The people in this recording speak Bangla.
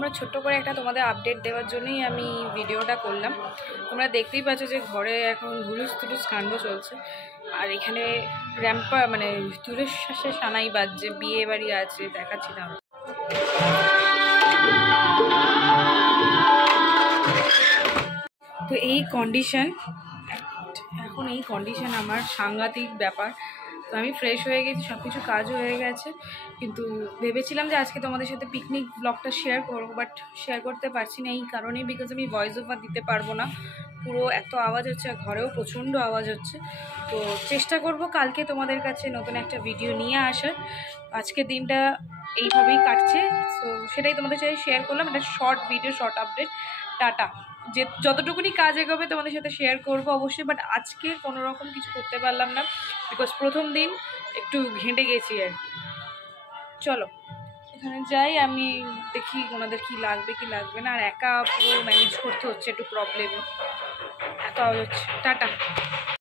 তোমরা ছোট্ট করে একটা তোমাদের আপডেট দেওয়ার জন্যই আমি ভিডিওটা করলাম। তোমরা দেখতেই পাচ্ছ যে ঘরে এখন হুলুস থুলুস কাণ্ড চলছে, আর এখানে র্যাম্পা মানে দূরের শ্বাসে সানাই বাজছে, বিয়ে বাড়ি আছে, দেখাচ্ছি না। তো এই কন্ডিশন, এখন এই কন্ডিশন আমার সাংঘাতিক ব্যাপার। তো আমি ফ্রেশ হয়ে গেছি, সব কিছু কাজও হয়ে গেছে, কিন্তু ভেবেছিলাম যে আজকে তোমাদের সাথে পিকনিক ব্লগটা শেয়ার করবো, বাট শেয়ার করতে পারছি না এই কারণেই, বিকজ আমি ভয়েস ওভার দিতে পারবো না। পুরো এত আওয়াজ হচ্ছে, ঘরেও প্রচণ্ড আওয়াজ হচ্ছে। তো চেষ্টা করব কালকে তোমাদের কাছে নতুন একটা ভিডিও নিয়ে আসার। আজকের দিনটা এইভাবেই কাটছে, তো সেটাই তোমাদের সাথে শেয়ার করলাম, একটা short video, short update. Tata. যে যতটুকুনি কাজ এগোবে তোমাদের সাথে শেয়ার করব অবশ্যই, বাট আজকে কোনো রকম কিছু করতে পারলাম না, বিকজ প্রথম দিন একটু ঘেঁটে গেছি আর কি। চলো এখানে যাই, আমি দেখি ওনাদের কি লাগবে কি লাগবে না, আর একা পুরো ম্যানেজ করতে হচ্ছে, একটু প্রবলেম, এত আওয়াজ হচ্ছে। টাটা।